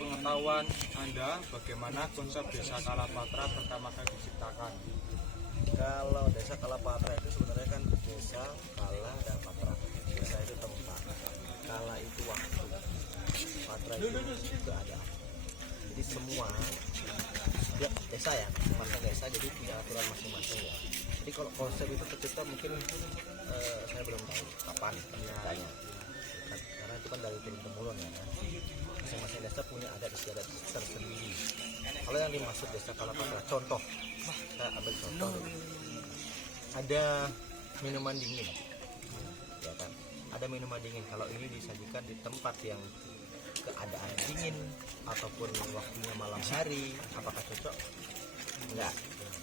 sepengetahuan Anda, bagaimana konsep desa Kalapatra pertama kali diciptakan? Kalau desa Kalapatra itu sebenarnya kan desa Kala dan Patra. Desa itu tempat, Kala itu waktu, Patra itu keadaan. Jadi semua setiap desa ya, masing desa jadi punya aturan masing-masing ya. Jadi kalau konsep itu tercipta mungkin saya belum tahu kapan ceritanya. Karena itu kan dari turun temurun ya. Masing-masing desa punya adat istiadat tersendiri. Kalau yang dimaksud desa Kalapatra, contoh, saya ambil contoh. Ada minuman dingin, ya kan? Ada minuman dingin. Kalau ini disajikan di tempat yang keadaan dingin ataupun waktunya malam hari, apakah cocok? Enggak.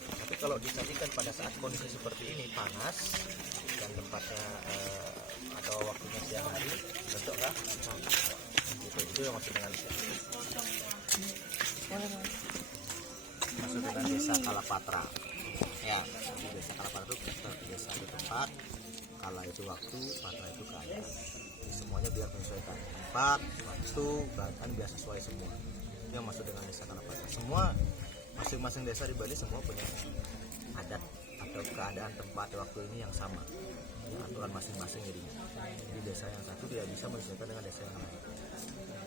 Tapi kalau disajikan pada saat kondisi seperti ini panas dan tempatnya atau waktunya siang hari, cocok kah? Itu yang maksud dengan desa Kalapatra. Ya, di desa Kalapatra itu desa di tempat, Kala itu waktu, Patra itu keadaan. Jadi semuanya biar menyesuaikan tempat, waktu, keadaan biar sesuai semua. Itu yang maksud dengan desa Kalapatra. Semua masing-masing desa di Bali semua punya adat atau keadaan tempat waktu ini yang sama. Ini aturan masing-masing jadinya. Jadi desa yang satu dia bisa menyesuaikan dengan desa yang lain.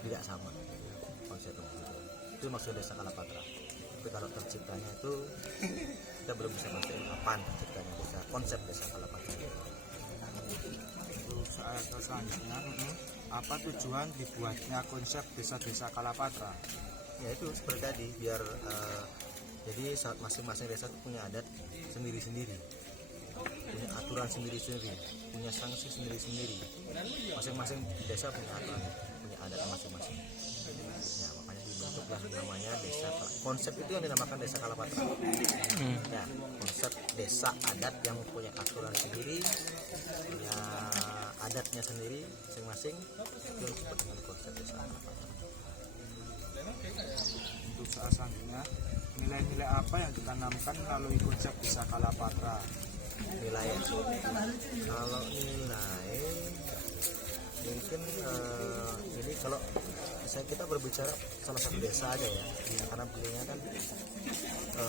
Tidak sama konsepnya. Itu maksud desa Kalapatra. Tapi kalau terciptanya itu kita belum bisa pastiin kapan terciptanya konsep desa Kalapatra. Untuk saat selanjutnya, apa tujuan dibuatnya konsep desa-desa Kalapatra? Ya itu seperti tadi, biar jadi saat masing-masing desa itu punya adat sendiri-sendiri, punya aturan sendiri-sendiri, punya sanksi sendiri-sendiri. Masing-masing desa punya aturan, punya adat masing-masing. Ya makanya dibentuklah namanya desa. Konsep itu yang dinamakan desa Kalapatra. Ya, konsep desa adat yang punya aturan sendiri, punya adatnya sendiri masing-masing, itu yang disebut dengan konsep desa Kalapatra. Untuk saat selanjutnya, nilai-nilai apa yang ditanamkan melalui konsep desa Kalapatra? Nilai, kalau nilai mungkin jadi kalau kita berbicara salah satu desa aja ya, karena beliaunya kan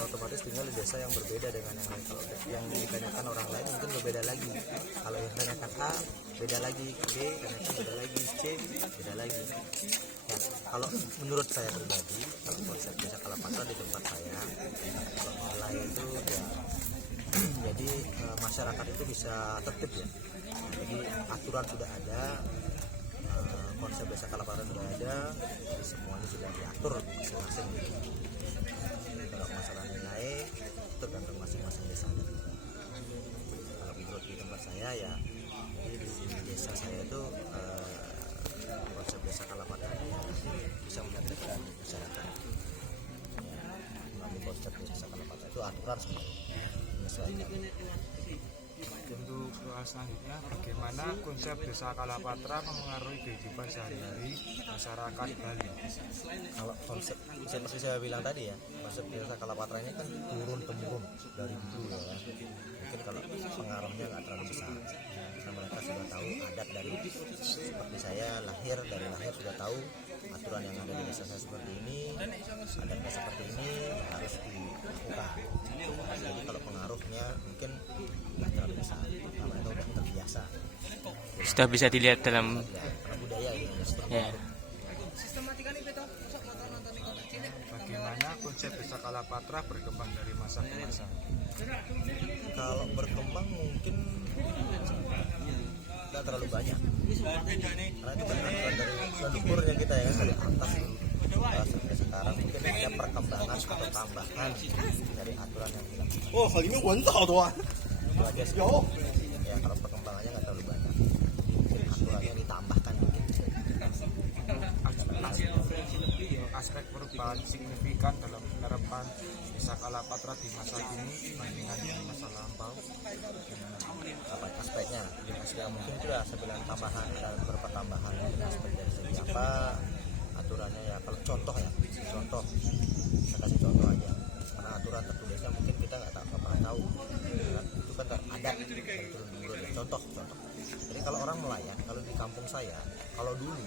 otomatis tinggal di desa yang berbeda dengan yang lain. Kalau yang ditanyakan orang lain mungkin berbeda lagi. Kalau yang ditanyakan A beda lagi, B tanyakan beda lagi, C beda lagi. Ya, kalau menurut saya pribadi, kalau konsep desa Kalapatra di tempat saya, kalau nilai itu ya, jadi masyarakat itu bisa tertib ya. Jadi aturan sudah ada, konsep desa Kalapatra sudah ada, jadi semuanya sudah diatur masing-masing. Kalau masalah nilai tergantung masing-masing desa. Kalau menurut di tempat saya ya, jadi di desa saya itu konsep desa Kalapatra ya, bisa menyampaikan masyarakat. Melalui konsep desa Kalapatra itu aturan semua menyesuaikan. Untuk soal selanjutnya, bagaimana konsep desa Kalapatra mempengaruhi kehidupan sehari-hari masyarakat Bali? Kalau konsep seperti saya bilang tadi ya, konsep desa Kalapatra ini kan turun temurun dari dulu ya. Mungkin kalau pengaruhnya nggak terlalu besar, karena mereka sudah tahu adat dari seperti saya dari lahir sudah tahu aturan yang ada di desa saya seperti ini, adatnya seperti ini harus dilakukan. Jadi kalau pengaruhnya mungkin nggak terlalu besar, karena itu udah terbiasa. Sudah bisa dilihat dalam budaya gitu ya. Bagaimana konsep desa Kalapatra berkembang dari masa ke masa? Kalau berkembang mungkin nggak terlalu banyak, karena itu kan aturan dari leluhurnya kita ya kan, dari atas sampai sekarang mungkin ada perkembangan atau tambahan dari aturan yang dilakukan. Oh, hal ini wantau doa. Itu aja sih. Ya kalau perkembangannya nggak terlalu banyak, mungkin aturannya ditambahkan mungkin. Aspek perubahan signifikan dalam penerapan desa Kalapatra di masa kini dibandingkan dengan masa lampau. Apa aspeknya? Aspek mungkin juga saya bilang tambahan, ada beberapa tambahan aspek dari segi apa aturannya ya. Kalau contoh ya, contoh saya kasih contoh aja, karena aturan tertulisnya mungkin kita nggak pernah tahu. Itu kan adat dari turun temurun. Contoh. Jadi kalau orang nelayan, kalau di kampung saya, kalau dulu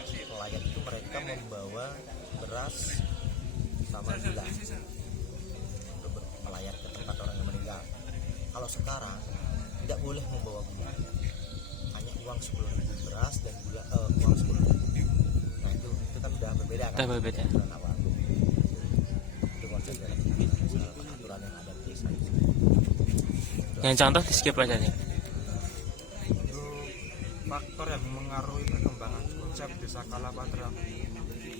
nelayan itu mereka kita membawa beras sama gula untuk melayat ke tempat orang yang meninggal. Kalau sekarang tidak boleh membawa gula, hanya uang 10.000 beras dan gula uang 10.000. Nah itu kan udah berbeda kan? Udah berbeda. Aturan awal. Itu konsep dari aturan yang ada di desa itu. Yang contoh di skip aja nih. Itu faktor yang mengaruhi perkembangan konsep desa Kalapatra.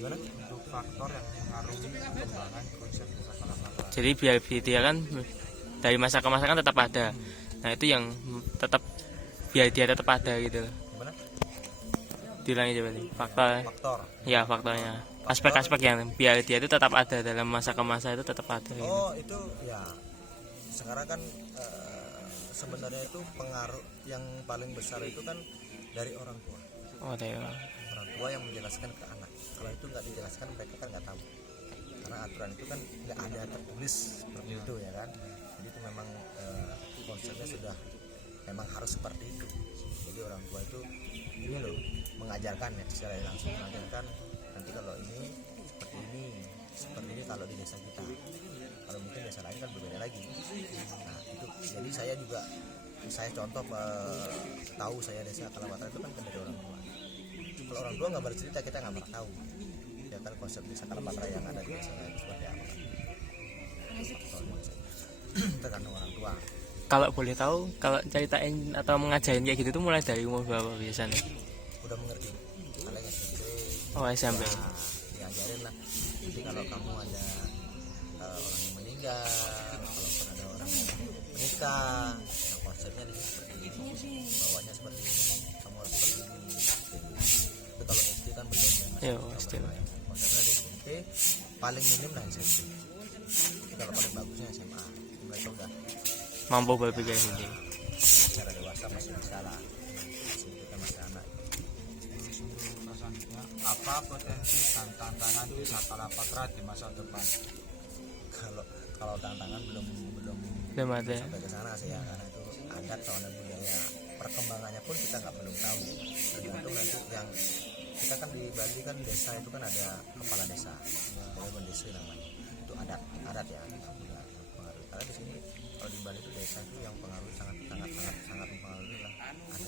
Gimana? Untuk faktor yang mengaruhi perkembangan konsep desa Kalapatra. Jadi biar dia kan dari masa ke masa kan tetap ada. Nah itu yang tetap biar dia tetap ada gitu. Gimana? Diulangi coba nih. Faktor. Faktor. Ya faktornya. Aspek-aspek yang biar dia itu tetap ada dalam masa ke masa itu tetap ada. Gitu. Oh itu ya. Sekarang kan sebenarnya itu pengaruh yang paling besar itu kan dari orang tua. Oh ya. Orang tua yang menjelaskan ke anak. Kalau itu nggak dijelaskan mereka kan nggak tahu. Karena aturan itu kan nggak ada tertulis seperti itu ya kan. Jadi itu memang konsepnya sudah memang harus seperti itu. Jadi orang tua itu ini loh mengajarkan ya secara langsung mengajarkan nanti kalau ini seperti ini kalau di desa kita. Kalau mungkin desa lain kan berbeda lagi. Nah itu jadi saya contoh tahu saya desa Kalapatra itu kan dari orang tua. Kalau orang tua nggak bercerita kita nggak pernah tahu ya kan konsep desa Kalapatra yang ada di desa lain seperti apa. Tergantung orang tua. Kalau boleh tahu, kalau ceritain atau mengajarin kayak gitu tuh mulai dari umur berapa biasanya? Udah mengerti paling SMP. Oh SMP. Nah, diajarin lah. Jadi kalau kamu ada orang yang meninggal, kalaupun ada orang yang menikah, nah konsepnya di sini seperti ini, bawanya seperti ini, kamu harus seperti ini. Tapi kalau SD kan belum ya. Yo, SD. Konsepnya di SMP paling minim lah SMP. Tapi kalau paling bagusnya SMA. Mereka udah Mampu berpikir sendiri. secara dewasa masih bisa lah. Masih kita masih anak. Selanjutnya, apa potensi dan tantangan desa Kalapatra di masa depan? Kalau tantangan belum Belum ada. sampai ke sana sih ya, karena itu adat soalnya budaya perkembangannya pun kita nggak belum tahu. Tergantung nanti yang kita kan di Bali kan desa itu kan ada kepala desa, ada desa namanya. Itu adat ya. Pengaruh. Karena di sini kalau di Bali itu desa itu yang pengaruh sangat mempengaruhi lah adat.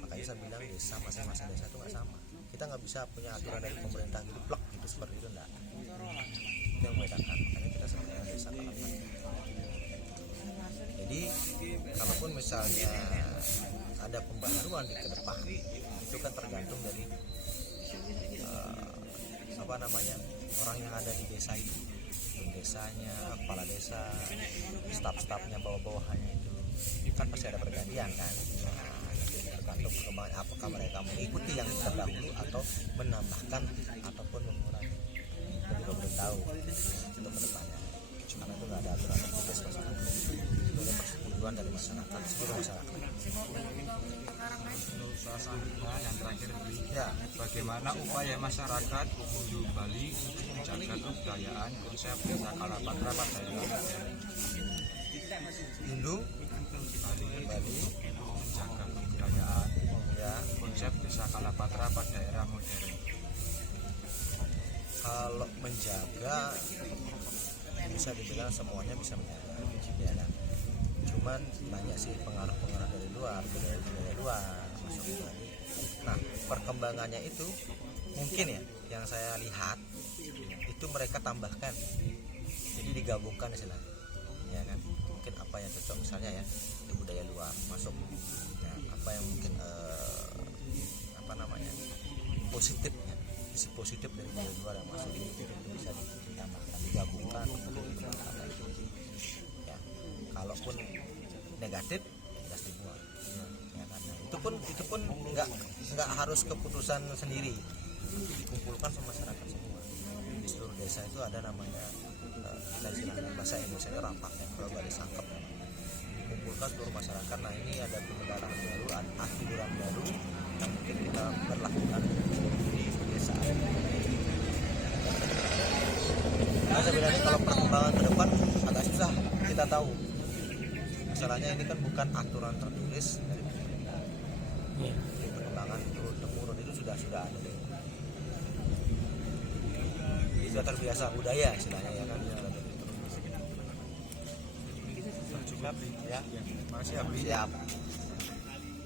Makanya saya bilang desa masing-masing desa itu nggak sama. Kita nggak bisa punya aturan dari pemerintah gitu plek gitu seperti itu enggak. Itu yang membedakan. Makanya kita sebenarnya desa Kalapatra. Jadi kalaupun misalnya ada pembaharuan di ke depan itu kan tergantung dari orang yang ada di desa itu, desanya, kepala desa, staf-stafnya, bawah-bawahannya itu kan pasti ada pergantian kan. Nah, tergantung perkembangan apakah mereka mengikuti yang terdahulu atau menambahkan ataupun mengurangi. Kita belum tahu untuk kedepannya karena itu nggak ada aturan tertulis masyarakat. Itu ada persetujuan dari masyarakat, seluruh masyarakat. Selanjutnya yang terakhir Ya, bagaimana upaya masyarakat Hindu Bali untuk menjaga kebudayaan konsep desa Kalapatra pada era modern? Hindu Bali Menjaga kebudayaan ya. konsep desa Kalapatra pada era modern. Kalau menjaga bisa dibilang semuanya bisa menjaga ya kan? Cuman banyak sih pengaruh-pengaruh dari luar, budaya luar masuk ke Bali. Nah perkembangannya itu mungkin ya yang saya lihat itu mereka tambahkan, jadi digabungkan istilahnya ya kan, mungkin apa yang cocok misalnya ya di budaya luar masuk ya, apa yang mungkin positif ya, sisi positif dari budaya luar yang masuk ini itu bisa ditambahkan, digabungkan untuk dikembangkan itu ya. Kalaupun negatif jelas dibuang ya kan. Itu pun nggak harus keputusan sendiri, nanti dikumpulkan sama masyarakat semua di seluruh desa. Itu ada namanya kita istilahnya bahasa Indonesia itu rapak ya, kalau nggak disangkep ya. Dikumpulkan seluruh masyarakat. Nah ini ada pengendalian baru, ada aturan baru yang mungkin kita berlakukan di desa. Nah sebenarnya kalau perkembangan ke depan agak susah kita tahu. Masalahnya ini kan bukan aturan tertulis dari pemerintah. Perkembangan turun temurun itu sudah ada. sudah terbiasa budaya istilahnya ya kan. cukup Ya, ya. Makasih ya Bli. siap.